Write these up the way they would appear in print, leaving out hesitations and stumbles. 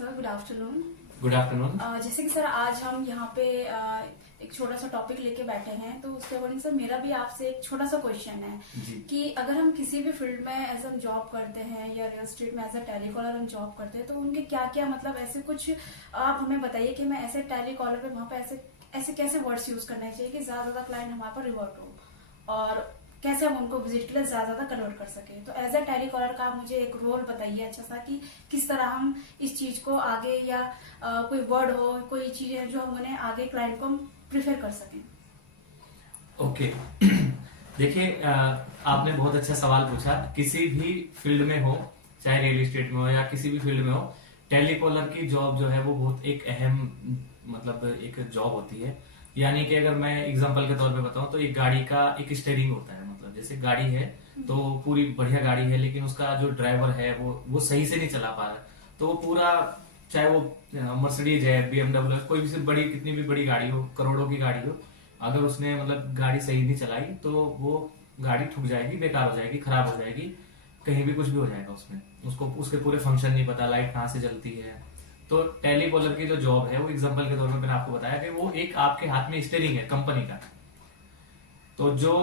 Sir, good afternoon. Good afternoon. जैसे कि sir आज हम यहाँ पे एक छोटा सा टॉपिक लेके बैठे हैं, तो उसके अकॉर्डिंग सर मेरा भी आपसे एक छोटा सा क्वेश्चन है कि अगर हम किसी भी फील्ड में एज हम जॉब करते हैं या रियल एस्टेट में एज अ टेलीकॉलर हम जॉब करते हैं, तो उनके क्या क्या मतलब ऐसे कुछ आप हमें बताइए कि मैं ऐसे टेलीकॉलर पे वहाँ पे ऐसे कैसे वर्ड्स यूज करने चाहिए कि ज्यादा क्लाइंट हमारे पर रिवर्ट हो और कैसे हम उनको विजिट के लिए ज्यादा कन्वर्ट कर सके। तो एज अ टेलीकॉलर का मुझे एक रोल बताइए अच्छा सा कि किस तरह हम इस चीज को आगे या कोई वर्ड हो, कोई चीज है जो हम उन्हें आगे क्लाइंट को हम प्रिफर कर सकें। ओके देखिए, आपने बहुत अच्छा सवाल पूछा। किसी भी फील्ड में हो, चाहे रियल एस्टेट में हो या किसी भी फील्ड में हो, टेलीकॉलर की जॉब जो है वो बहुत एक अहम मतलब एक जॉब होती है। यानी कि अगर मैं एग्जांपल के तौर पे बताऊं तो एक गाड़ी का एक स्टीयरिंग होता है। मतलब जैसे गाड़ी है तो पूरी बढ़िया गाड़ी है, लेकिन उसका जो ड्राइवर है वो सही से नहीं चला पा रहा है, तो वो पूरा, चाहे वो मर्सिडीज है, BMW, कोई भी बड़ी, कितनी भी बड़ी गाड़ी हो, करोड़ों की गाड़ी हो, अगर उसने मतलब गाड़ी सही नहीं चलाई तो वो गाड़ी ठुक जाएगी, बेकार हो जाएगी, खराब हो जाएगी, कहीं भी कुछ भी हो जाएगा उसमें। उसको उसके पूरे फंक्शन नहीं पता, लाइट कहाँ से जलती है। तो टेलीकॉलर की जो जॉब है वो एग्जांपल के तौर पर मैंने आपको बताया कि वो एक आपके हाथ में स्टीयरिंग है कंपनी का। तो जो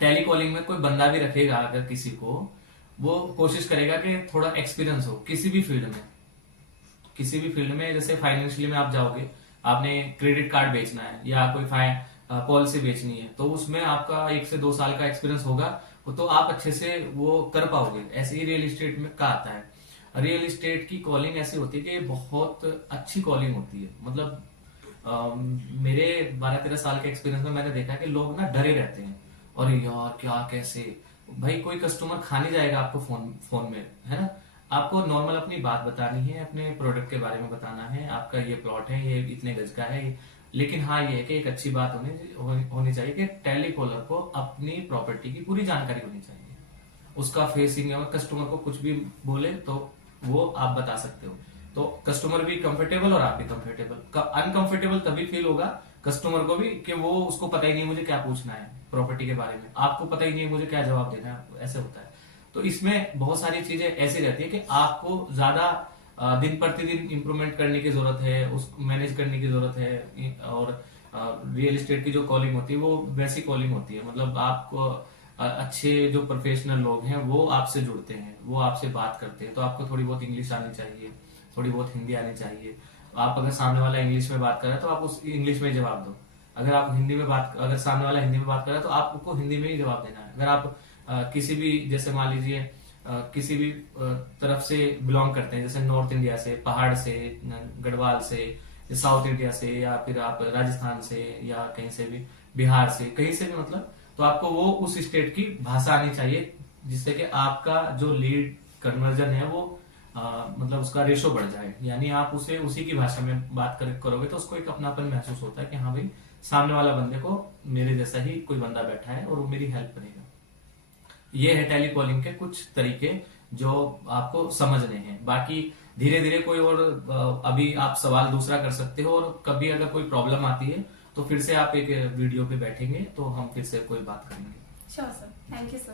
टेलीकॉलिंग में कोई बंदा भी रखेगा अगर किसी को, वो कोशिश करेगा कि थोड़ा एक्सपीरियंस हो किसी भी फील्ड में। किसी भी फील्ड में, जैसे फाइनेंशियली में आप जाओगे, आपने क्रेडिट कार्ड बेचना है या कोई पॉलिसी बेचनी है, तो उसमें आपका 1 से 2 साल का एक्सपीरियंस होगा, तो आप अच्छे से वो कर पाओगे। ऐसे ही रियल एस्टेट में का आता है। रियल एस्टेट की कॉलिंग ऐसी होती है कि बहुत अच्छी कॉलिंग होती है। मतलब मेरे 12-13 साल के एक्सपीरियंस में मैंने देखा कि लोग ना डरे रहते हैं, और यार क्या, कैसे भाई, कोई कस्टमर खा नहीं जाएगा आपको फोन में, है ना। आपको नॉर्मल अपनी बात बतानी है, अपने प्रोडक्ट के बारे में बताना है, आपका ये प्लॉट है, ये इतने गज का है। लेकिन हाँ, ये है कि एक अच्छी बात होनी चाहिए कि टेलीकॉलर को अपनी प्रॉपर्टी की पूरी जानकारी होनी चाहिए। उसका फेसिंग है, कस्टमर को कुछ भी बोले तो वो आप बता सकते हो, तो कस्टमर भी कंफर्टेबल और आप भी कंफर्टेबल। अनकंफर्टेबल तभी फील होगा कस्टमर को भी कि वो, उसको पता ही नहीं मुझे क्या पूछना है प्रॉपर्टी के बारे में, आपको पता ही नहीं मुझे क्या जवाब देना है, ऐसे होता है। तो इसमें बहुत सारी चीजें ऐसी रहती है कि आपको ज्यादा दिन प्रतिदिन इंप्रूवमेंट करने की जरूरत है, उसको मैनेज करने की जरूरत है। और रियल एस्टेट की जो कॉलिंग होती है वो वैसी कॉलिंग होती है, मतलब आपको अच्छे जो प्रोफेशनल लोग हैं वो आपसे जुड़ते हैं, वो आपसे बात करते हैं, तो आपको थोड़ी बहुत इंग्लिश आनी चाहिए, थोड़ी बहुत हिंदी आनी चाहिए। आप अगर सामने वाला इंग्लिश में बात कर रहा है तो आप उस इंग्लिश में जवाब दो। अगर सामने वाला हिंदी में बात कर रहा है तो आपको हिंदी में ही जवाब देना है। अगर आप किसी भी, जैसे मान लीजिए किसी भी तरफ से बिलोंग करते हैं, जैसे नॉर्थ इंडिया से, पहाड़ से, गढ़वाल से, साउथ इंडिया से, या फिर आप राजस्थान से, या कहीं से भी, बिहार से, कहीं से भी, मतलब तो आपको वो उस स्टेट की भाषा आनी चाहिए, जिससे कि आपका जो लीड कन्वर्जन है वो मतलब उसका रेशो बढ़ जाए। यानी आप उसे उसी की भाषा में बात करोगे तो उसको एक अपनापन महसूस होता है कि हाँ भाई, सामने वाला बंदे को मेरे जैसा ही कोई बंदा बैठा है और वो मेरी हेल्प करेगा। ये है टेलीकॉलिंग के कुछ तरीके जो आपको समझने हैं। बाकी धीरे धीरे कोई और अभी आप सवाल दूसरा कर सकते हो, और कभी अगर कोई प्रॉब्लम आती है तो फिर से आप एक वीडियो पे बैठेंगे तो हम फिर से कोई बात करेंगे। Sure sir, thank you sir.